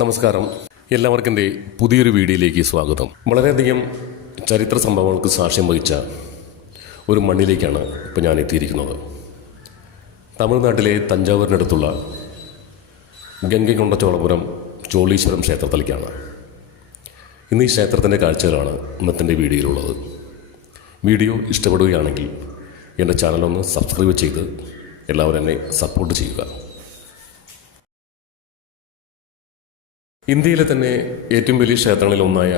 നമസ്കാരം. എല്ലാവർക്കും എന്റെ പുതിയൊരു വീഡിയോയിലേക്ക് സ്വാഗതം. വളരെയധികം ചരിത്ര സംഭവങ്ങൾക്ക് സാക്ഷ്യം വഹിച്ച ഒരു മണ്ണിലേക്കാണ് ഇപ്പോൾ ഞാൻ എത്തിയിരിക്കുന്നത്. തമിഴ്നാട്ടിലെ തഞ്ചാവൂരിനടുത്തുള്ള ഗംഗൈകൊണ്ട ചോളപുരം ചോളീശ്വരം ക്ഷേത്രത്തിലേക്കാണ്. ഇന്ന് ഈ ക്ഷേത്രത്തിന്റെ കാഴ്ചകളാണ് ഇന്നത്തെ വീഡിയോയിലുള്ളത്. വീഡിയോ ഇഷ്ടപ്പെടുകയാണെങ്കിൽ എന്റെ ചാനലൊന്ന് സബ്സ്ക്രൈബ് ചെയ്ത് എല്ലാവരും എന്നെ സപ്പോർട്ട് ചെയ്യുക. ഇന്ത്യയിലെ തന്നെ ഏറ്റവും വലിയ ക്ഷേത്രങ്ങളിൽ ഒന്നായ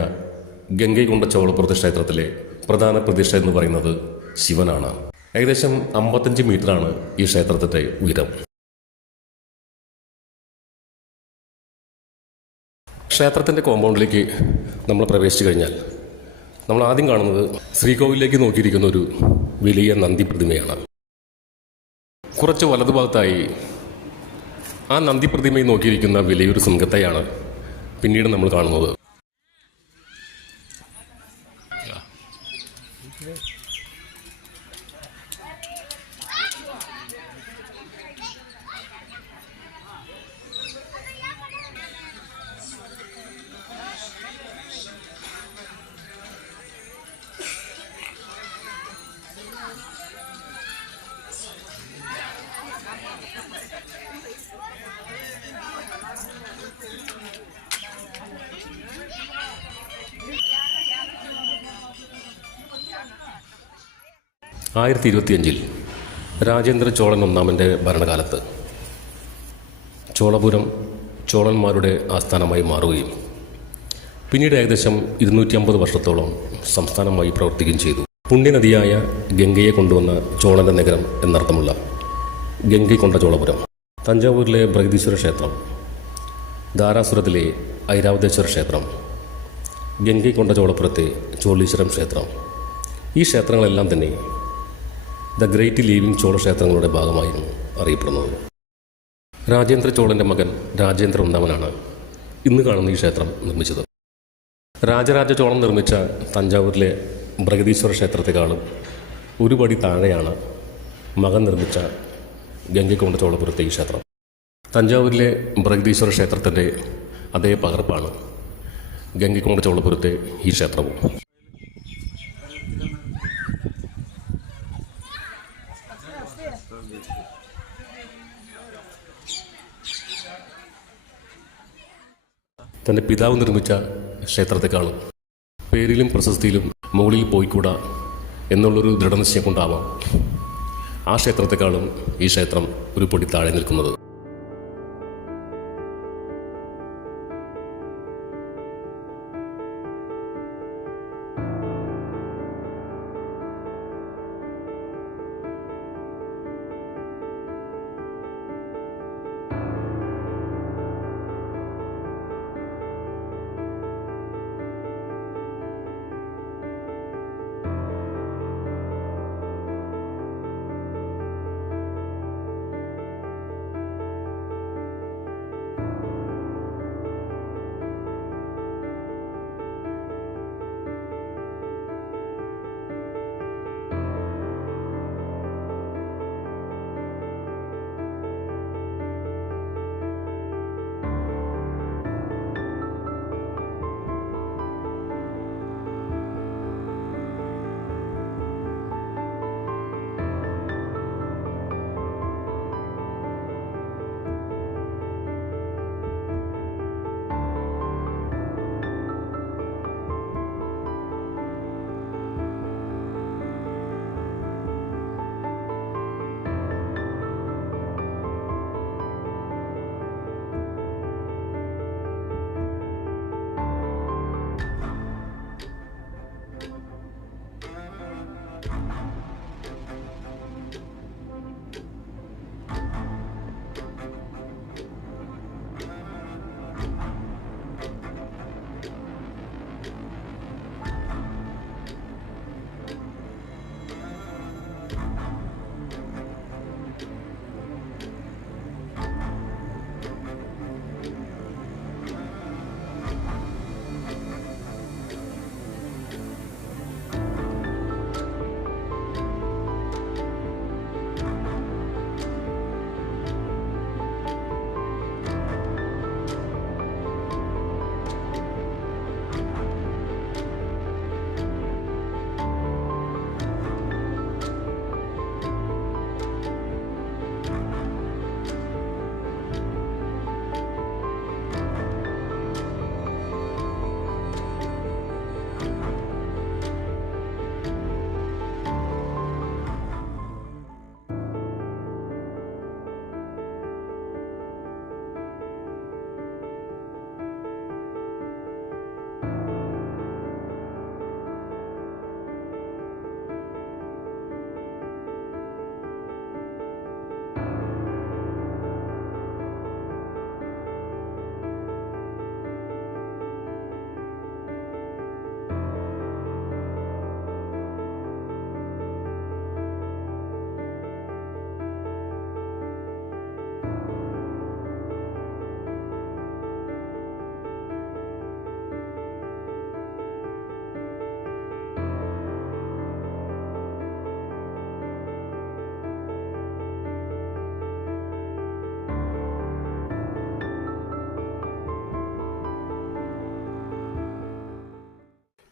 ഗംഗൈകൊണ്ട ചോളപ്പുറത്ത് ക്ഷേത്രത്തിലെ പ്രധാന പ്രതിഷ്ഠ എന്ന് പറയുന്നത് ശിവനാണ്. ഏകദേശം അമ്പത്തഞ്ച് മീറ്ററാണ് ഈ ക്ഷേത്രത്തിന്റെ ഉയരം. ക്ഷേത്രത്തിന്റെ കോമ്പൗണ്ടിലേക്ക് നമ്മൾ പ്രവേശിച്ചു കഴിഞ്ഞാൽ നമ്മൾ ആദ്യം കാണുന്നത് ശ്രീകോവിലേക്ക് നോക്കിയിരിക്കുന്ന ഒരു വലിയ നന്ദി പ്രതിമയാണ്. കുറച്ച് വലതുഭാഗത്തായി ആ നന്ദി പ്രതിമയെ നോക്കിയിരിക്കുന്ന വലിയൊരു സിംഹത്തെയാണ് പിന്നീട് നമ്മൾ കാണുന്നത്. ആയിരത്തി ഇരുപത്തിയഞ്ചിൽ രാജേന്ദ്ര ചോളൻ ഒന്നാമന്റെ ഭരണകാലത്ത്. ചോളപുരം ചോളന്മാരുടെ ആസ്ഥാനമായി മാറുകയും പിന്നീട് ഏകദേശം ഇരുന്നൂറ്റി അമ്പത് വർഷത്തോളം സംസ്ഥാനമായി പ്രവർത്തിക്കുകയും ചെയ്തു. പുണ്യനദിയായ ഗംഗയെ കൊണ്ടുവന്ന ചോളന്റെ നഗരം എന്നർത്ഥമുള്ള ഗംഗൈക്കൊണ്ട ചോളപുരം. തഞ്ചാവൂരിലെ ബൃഹദീശ്വര ക്ഷേത്രം. ധാരാസുരത്തിലെ ഐരാവതേശ്വര ക്ഷേത്രം. ഗംഗൈക്കൊണ്ട ചോളപുരത്തെ ചോളീശ്വരം ക്ഷേത്രം. ഈ ക്ഷേത്രങ്ങളെല്ലാം തന്നെ ദ ഗ്രേറ്റ് ലീവിംഗ് ചോള ക്ഷേത്രങ്ങളുടെ ഭാഗമായിരുന്നു അറിയപ്പെടുന്നത്. രാജേന്ദ്ര ചോളന്റെ മകൻ രാജേന്ദ്ര ഒന്നാമനാണ് ഇന്ന് കാണുന്ന ഈ ക്ഷേത്രം നിർമ്മിച്ചത്. രാജരാജ ചോളൻ നിർമ്മിച്ച തഞ്ചാവൂരിലെ പ്രഗതീശ്വര ക്ഷേത്രത്തെക്കാളും ഒരു പടി താഴെയാണ് മകൻ നിർമ്മിച്ച ഗംഗിക്കൊണ്ട ചോളപുരത്തെ ഈ ക്ഷേത്രം. തഞ്ചാവൂരിലെ പ്രഗതീശ്വര ക്ഷേത്രത്തിന്റെ അതേ പകർപ്പാണ് ഗംഗിക്കൊണ്ട ചോളപുരത്തെ ഈ ക്ഷേത്രവും. തന്റെ പിതാവ് നിർമ്മിച്ച ക്ഷേത്രത്തെ കാണും പേരിലും പ്രശസ്തിയിലും മുകളിൽ പോയിക്കൂടാ എന്നുള്ളൊരു ദൃഢനിശ്ചയം കൊണ്ടാവാം ആ ക്ഷേത്രത്തെക്കാളും ഈ ക്ഷേത്രം ഒരു പൊടി താഴെ നിൽക്കുന്നത്.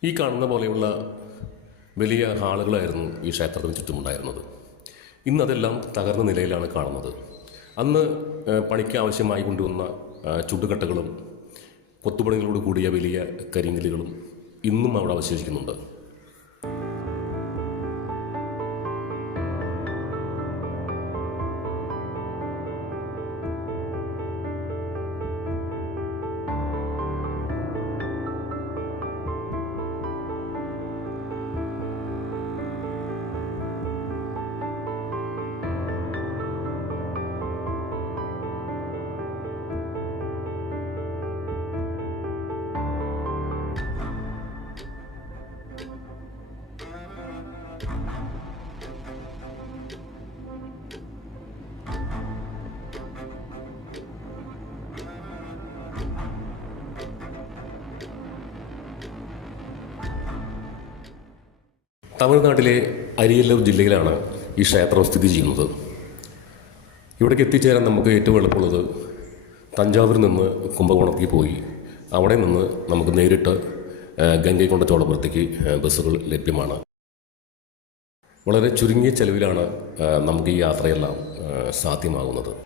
ഈ കാണുന്ന പോലെയുള്ള വലിയ ഹാളുകളായിരുന്നു ഈ ക്ഷേത്രത്തിന് ചുറ്റുമുണ്ടായിരുന്നത്. ഇന്നതെല്ലാം തകർന്ന നിലയിലാണ് കാണുന്നത്. അന്ന് പണിക്ക് ആവശ്യമായി കൊണ്ടുവന്ന ചുട്ടുകട്ടകളും കൊത്തുപണികളോട് കൂടിയ വലിയ കരിങ്കലുകളും ഇന്നും അവിടെ അവശേഷിക്കുന്നുണ്ട്. തമിഴ്നാട്ടിലെ അരിയല്ലൂർ ജില്ലയിലാണ് ഈ ക്ഷേത്രം സ്ഥിതി ചെയ്യുന്നത്. ഇവിടേക്ക് എത്തിച്ചേരാൻ നമുക്ക് ഏറ്റവും എളുപ്പമുള്ളത് തഞ്ചാവൂരിൽ നിന്ന് കുംഭകോണത്തിൽ പോയി. അവിടെ നിന്ന് നമുക്ക് നേരിട്ട് ഗംഗൈക്കൊണ്ട ചോളപുരത്തേക്ക് ബസ്സുകൾ ലഭ്യമാണ്. വളരെ ചുരുങ്ങിയ ചെലവിലാണ് നമുക്ക് ഈ യാത്രയെല്ലാം സാധ്യമാകുന്നത്.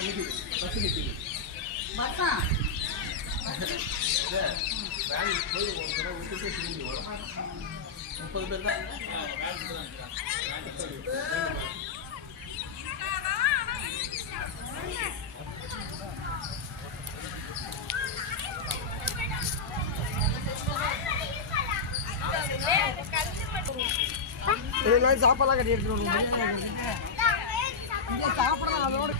நிக்குது பஸ் நிக்குது பஸ்ஸா வேன் போய் ஒரு கட்டி எடுத்துட்டு சாப்பிடலாம் அதோட